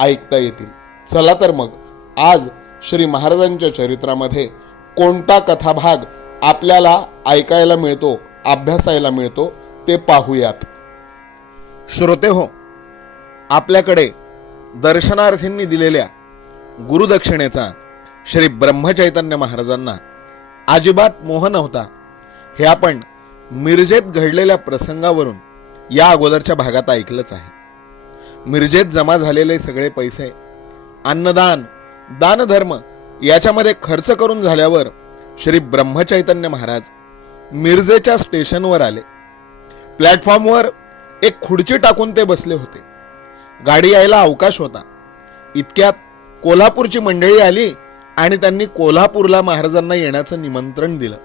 ऐकता येतील. चला तर मग आज श्री महाराजांच्या चरित्रामध्ये कोणता कथाभाग आपल्याला ऐकायला मिळतो अभ्यासायला मिळतो ते पाहूयात. श्रोते हो आपल्याकडे दर्शनार्थींनी दिलेल्या गुरुदक्षिणेचा श्री ब्रह्मचैतन्य महाराजांना अजिबात मोह नव्हता. हे आपण मिरजेत घडलेल्या प्रसंगावरून या अगोदरच्या भागात ऐकलंच आहे. मिरजेत जमा झालेले सगळे पैसे अन्नदान दानधर्म याच्यामध्ये खर्च करून झाल्यावर श्री ब्रह्मचैतन्य महाराज मिरजेच्या स्टेशनवर आले. प्लॅटफॉर्मवर एक खुर्ची टाकून ते बसले होते. गाडी यायला अवकाश होता. इतक्यात कोल्हापूरची मंडळी आली आणि त्यांनी कोल्हापूरला महाराजांना येण्याचं निमंत्रण दिलं.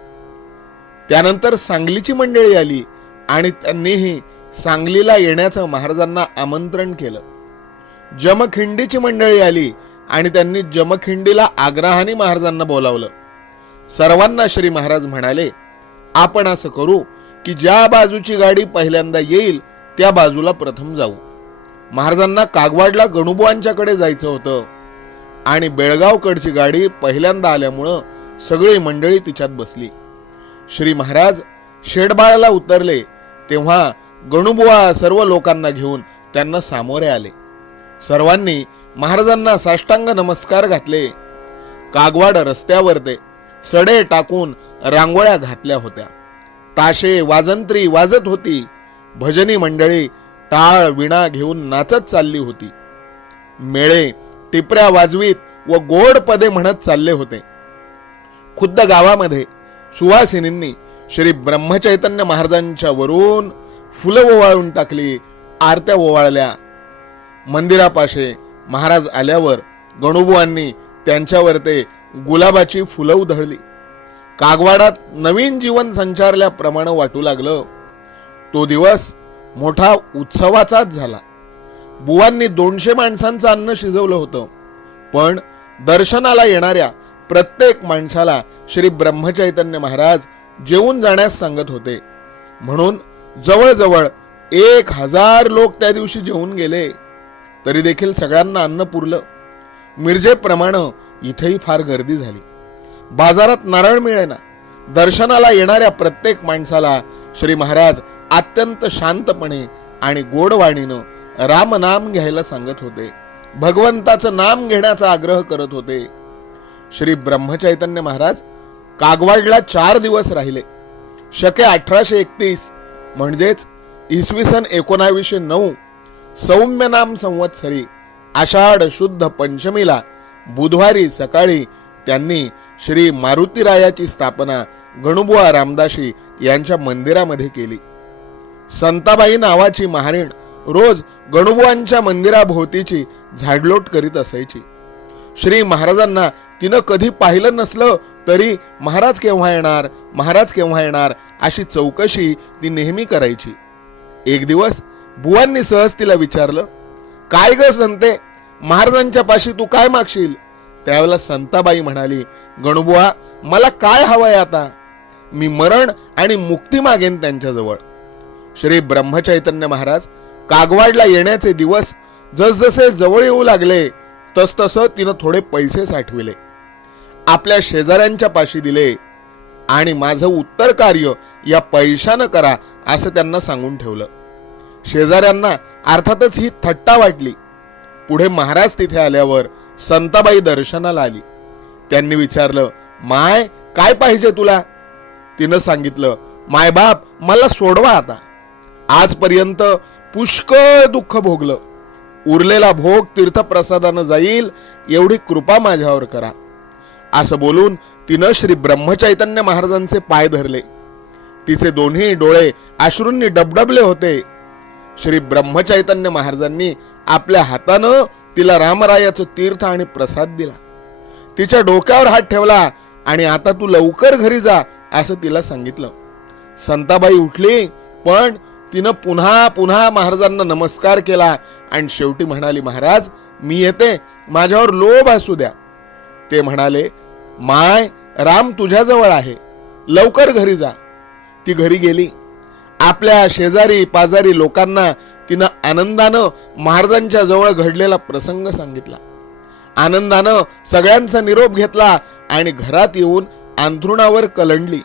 त्यानंतर सांगलीची मंडळी आली आणि त्यांनीही सांगलीला येण्याचं महाराजांना आमंत्रण केलं. जमखिंडीची मंडळी आली आणि त्यांनी जमखिंडीला आग्रहाने महाराजांना बोलावलं. सर्वांना श्री महाराज म्हणाले आपण असं करू की ज्या बाजूची गाडी पहिल्यांदा येईल त्या बाजूला प्रथम जाऊ. महाराजांना कागवाडला गणुबुवांच्याकडे जायचं होतं आणि बेळगावकडची गाडी पहिल्यांदा आल्यामुळं सगळी मंडळी तिच्यात बसली. श्री महाराज शेडबाळाला उतरले तेव्हा गणुबुवा सर्व लोकांना घेऊन त्यांना सामोरे आले. सर्वांनी महाराजांना साष्टांग नमस्कार घातले. कागवाड रस्त्यावर ते सडे टाकून रांगोळ्या घातल्या होत्या. ताशे वाजंत्री वाजत होती. भजनी मंडळी टाळ विणा घेऊन नाचत चालली होती. मेळे टिपऱ्या वाजवीत व गोड पदे म्हणत चालले होते. खुद्द गावामध्ये सुवासिनींनी श्री ब्रह्मचैतन्य महाराजांच्या वरून फुलं ओवाळून टाकली आरत्या ओवाळल्या. मंदिरापाशे महाराज आल्यावर गणुबुवांनी त्यांच्यावर ते गुलाबाची फुलं उधळली. कागवाडात नवीन जीवन संचारल्याप्रमाणे वाटू लागलं. तो दिवस मोठा उत्सवाचाच झाला. बुवांनी दोनशे माणसांचं अन्न शिजवलं होतं. पण दर्शनाला येणाऱ्या प्रत्येक माणसाला श्री ब्रह्मचैतन्य महाराज जेवून जाण्यास सांगत होते. म्हणून जवळजवळ एक हजार लोक त्या दिवशी जेवून गेले. तरी देखील सगळ्यांना अन्न पुरलं. मिरजेप्रमाणे इथेही फार गर्दी झाली. बाजारात नारळ मिळेना. दर्शनाला येणाऱ्या प्रत्येक माणसाला श्री महाराज अत्यंत शांतपणे आणि गोडवाणीनं रामनाम घ्यायला सांगत होते. भगवंताचं नाम घेण्याचा आग्रह करत होते. श्री ब्रह्मचैतन्य महाराज कागवाडला चार दिवस राहिले. शके अठराशे एकतीस म्हणजेच इसवी सन एकोणावीसशे नऊ सौम्य नाम संवत्सरी आषाढ शुद्ध पंचमीला बुधवारी सकाळी त्यांनी श्री मारुतीरायाची स्थापना गणुबुवा रामदाशी यांच्या मंदिरामध्ये केली. संताबाई नावाची महारीण रोज गणुबुवांच्या मंदिराभोवतीची झाडलोट करीत असायची. श्री महाराजांना तिनं कधी पाहिलं नसलं तरी महाराज केव्हा येणार? महाराज केव्हा येणार? अशी चौकशी ती नेहमी करायची. एक दिवस बुवांनी सहज तिला विचारलं काय ग संते महाराजांच्या पाशी तू काय मागशील? त्यावेळेला संताबाई म्हणाली गणबुवा मला काय हवंय आता? मी मरण आणि मुक्ती मागेन त्यांच्याजवळ. श्री ब्रह्मचैतन्य महाराज कागवाडला येण्याचे दिवस जसजसे जवळ येऊ लागले तसतसं तिनं थोडे पैसे साठविले. आपल्या शेजाऱ्यांच्या पाशी दिले आणि माझं उत्तर कार्य या पैशानं करा असं त्यांना सांगून ठेवलं. शेजाऱ्यांना अर्थातच ही थट्टा वाटली. पुढे महाराज तिथे आल्यावर संताबाई दर्शनाला आली. त्यांनी विचारलं माय काय पाहिजे तुला? तिनं सांगितलं मायबाप मला सोडवा आता. आजपर्यंत पुष्कळ दुःख भोगलं. उरलेला भोग तीर्थप्रसादानं जाईल एवढी कृपा माझ्यावर करा. असं बोलून तिनं श्री ब्रह्मचैतन्य महाराजांचे पाय धरले. तिचे दोन्ही डोळे अश्रूंनी डबडबले होते. श्री ब्रह्मचैतन्य महाराजांनी आपल्या हातानं तिला रामरायाचं तीर्थ आणि प्रसाद दिला. तिच्या डोक्यावर हात ठेवला आणि आता तू लवकर घरी जा असं तिला सांगितलं. संताबाई उठली पण तिनं पुन्हा पुन्हा महाराजांना नमस्कार केला आणि शेवटी म्हणाली महाराज मी येते. माझ्यावर लोभ असू द्या. ते म्हणाले माय राम तुझ्याजवळ आहे. लवकर घरी जा. ती घरी गेली. आपल्या शेजारी पाजारी लोकांना तिनं आनंदानं महाराजांच्या जवळ घडलेला प्रसंग सांगितला. आनंदानं सगळ्यांचा निरोप घेतला आणि घरात येऊन अंथरुणावर कलंडली.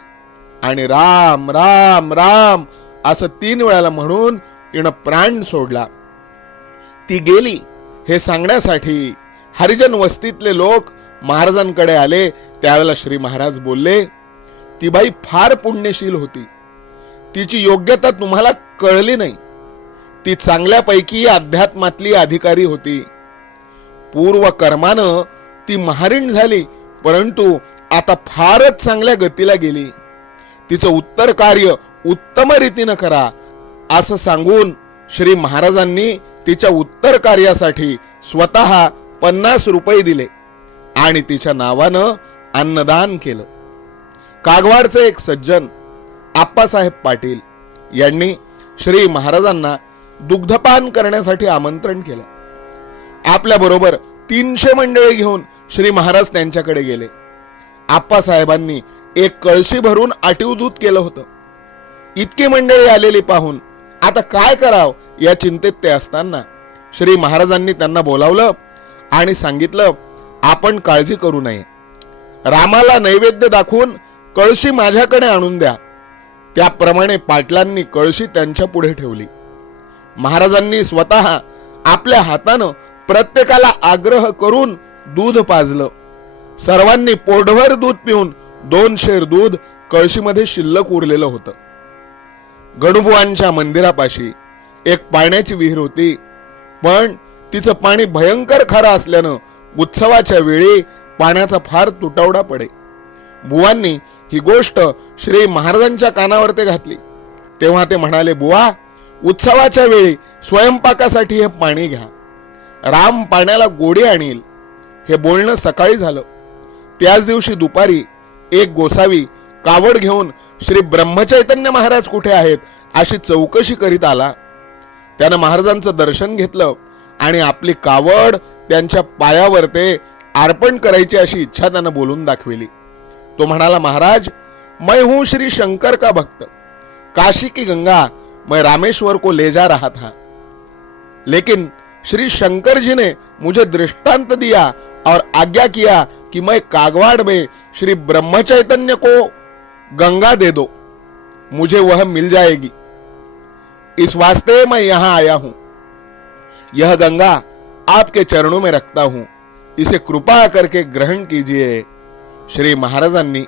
आणि राम राम राम असं तीन वेळाला म्हणून तिनं प्राण सोडला. ती गेली हे सांगण्यासाठी हरिजन वस्तीतले लोक महाराजांकडे आले त्यावेळेला श्री महाराज बोलले ती बाई फार पुण्यशील होती. तिची योग्यता तुम्हाला कळली नाही. ती चांगल्यापैकी अध्यात्मातली अधिकारी होती. पूर्व कर्मानं ती महारीण झाली परंतु आता फारच चांगल्या गतीला गेली. तिचं उत्तर कार्य उत्तम रीतीनं करा असं सांगून श्री महाराजांनी तिच्या उत्तर कार्यासाठी स्वतः पन्नास रुपये दिले. आणि तिच्या नावानं अन्नदान केलं. कागवाडचे एक सज्जन आप्पासाहेब पाटील यांनी श्री महाराजांना दुग्धपान करण्यासाठी आमंत्रण केलं. आपल्याबरोबर तीनशे मंडळी घेऊन श्री महाराज त्यांच्याकडे गेले. आप्पासाहेबांनी एक कळशी भरून आटीव दूध केलं होतं. इतकी मंडळी आलेली पाहून आता काय कराव या चिंतेत ते असताना श्री महाराजांनी त्यांना बोलावलं आणि सांगितलं आपण काळजी करू नये. रामाला नैवेद्य दाखवून कळशी माझ्याकडे आणून द्या. त्याप्रमाणे पाटलांनी कळशी त्यांच्या पुढे ठेवली. महाराजांनी स्वतः आपल्या हातानं प्रत्येकाला आग्रह करून दूध पाजलं. सर्वांनी पोटभर दूध पिऊन दोन शेर दूध कळशीमध्ये शिल्लक उरलेलं होतं. गणुबुवांच्या मंदिरापाशी एक पाण्याची विहीर होती. पण तिचं पाणी भयंकर खारं असल्यानं उत्सवाच्या वेळी पाण्याचा फार तुटवडा पडे. बुवांनी ही गोष्ट श्री महाराजांच्या कानावर ते घातली. तेव्हा ते म्हणाले बुवा उत्सवाच्या वेळी स्वयंपाकासाठी हे पाणी घ्या. राम पाण्याला गोडी आणील. हे बोलणं सकाळी झालं. त्याच दिवशी दुपारी एक गोसावी कावड घेऊन श्री ब्रह्मचैतन्य महाराज कुठे आहेत अशी चौकशी करीत आला. त्यानं महाराजांचं दर्शन घेतलं आणि आपली कावड त्यांच्या पायावर ते अर्पण करायची अशी इच्छा त्यानं बोलून दाखविली. तो म्हणाला, महाराज, मैं हूँ श्री शंकर का भक्त. काशी की गंगा मैं रामेश्वर को ले जा रहा था. लेकिन श्री शंकर जी ने मुझे दृष्टांत दिया और आज्ञा किया कि मैं कागवाड़ में श्री ब्रह्मचैतन्य को गंगा दे दो. मुझे वह मिल जाएगी. इस वास्ते मैं यहाँ आया हूँ. यह गंगा आपके चरणों में रखता हूं। इसे कृपा करके ग्रहण कीजिए। श्री महाराजांनी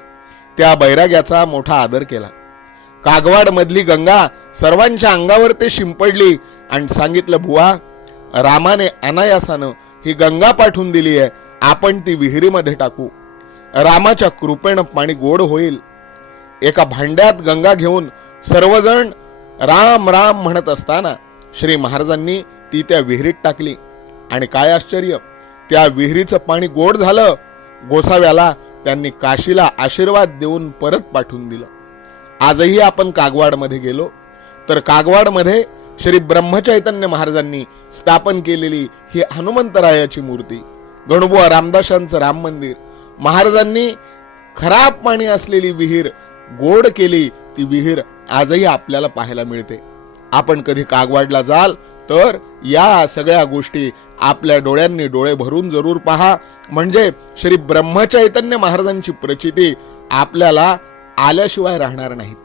त्या बैराग्याचा मोठा आदर केला. कागवाड मधली गंगा सर्वांच्या अंगावर ते शिंपडली आणि सांगितलं बुवा रामाने अनायासानं ही गंगा पाठवून दिली आहे. आपण ती विहिरीमध्ये टाकू. रामाच्या कृपेनं पाणी गोड होईल. एका भांड्यात गंगा घेऊन सर्वजण राम राम म्हणत असताना श्री महाराजांनी ती त्या विहिरीत टाकली. आणि काय आश्चर्य त्या विहिरीचं पाणी गोड झालं. गोसाव्याला त्यांनी काशीला आशीर्वाद देऊन परत पाठवून दिलं. आजही आपण कागवाडमध्ये गेलो. तर कागवाडमध्ये श्री ब्रह्मचैतन्य महाराजांनी स्थापन केलेली ही हनुमंतरायाची मूर्ती गणबुवा रामदासांचं राम मंदिर महाराजांनी खराब पाणी असलेली विहीर गोड केली ती विहीर आजही आपल्याला पाहायला मिळते. आपण कधी कागवाडला जाल तर या सगळ्या गोष्टी आपल्या डोळ्यांनी डोळे भरून जरूर पहा. म्हणजे श्री ब्रह्मचैतन्य महाराजांची प्रचिती आपल्याला आल्याशिवाय राहणार नाहीत.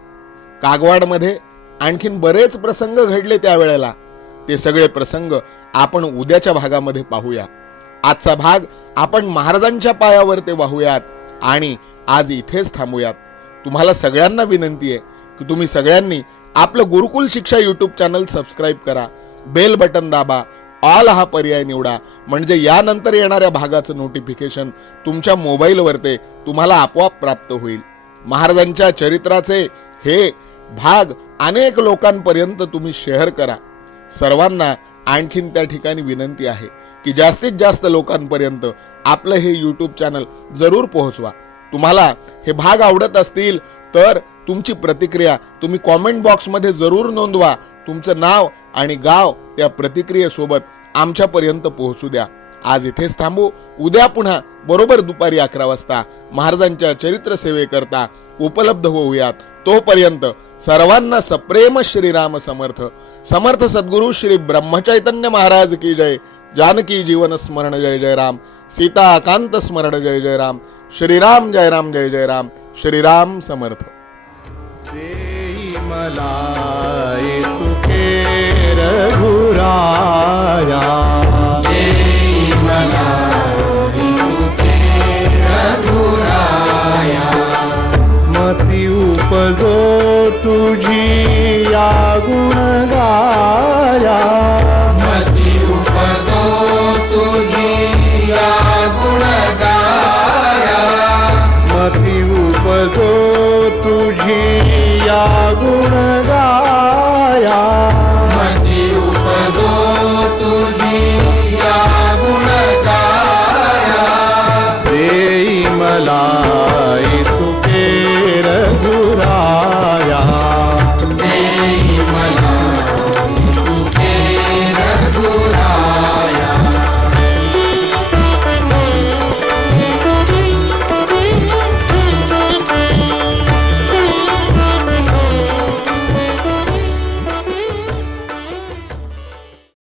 कागवाडमध्ये आणखीन बरेच प्रसंग घडले त्यावेळेला. ते सगळे प्रसंग आपण उद्याच्या भागामध्ये पाहूया. आजचा भाग आपण महाराजांच्या पायावर ते वाहूयात आणि आज इथेच थांबूयात. तुम्हाला सगळ्यांना विनंती आहे की तुम्ही सगळ्यांनी आपलं Gurukul Shiksha YouTube channel subscribe करा. बेल बटन दाबा ऑल हा पर्याय निवडा. म्हणजे यानंतर येणाऱ्या भागाचं नोटिफिकेशन तुमच्या मोबाईलवर ते तुम्हाला आपोआप प्राप्त होईल. महाराजांच्या चरित्राचे हे भाग अनेक लोकांपर्यंत तुम्ही शेअर करा. सर्वांना आणखीन त्या ठिकाणी विनंती आहे की जास्तीत जास्त लोकांपर्यंत आपलं हे यूट्यूब चॅनल जरूर पोहोचवा. तुम्हाला हे भाग आवडत असतील तर तुमची प्रतिक्रिया तुम्ही कॉमेंट बॉक्समध्ये जरूर नोंदवा. तुमचं नाव आणि गाव त्या प्रतिक्रियेसोबत आमच्यापर्यंत पोहोचू द्या. आज इथेच थांबू. उद्या पुन्हा बरोबर दुपारी अकरा वाजता महाराजांच्या चरित्र सेवेकरता उपलब्ध होऊयात. तोपर्यंत सर्वांना सप्रेम श्रीराम समर्थ. समर्थ सद्गुरु श्री ब्रह्मचैतन्य महाराज की जय. जानकी जीवन स्मरण जय जय राम. सीताकांत स्मरण जय जय राम. श्रीराम जय राम जय जय राम. श्रीराम समर्थ. मला रघुराया। मती उपजो तुझी या गुण गाया मती उपजो तुझी या गुण गाया मती उपजो तुझी या गुण கமலா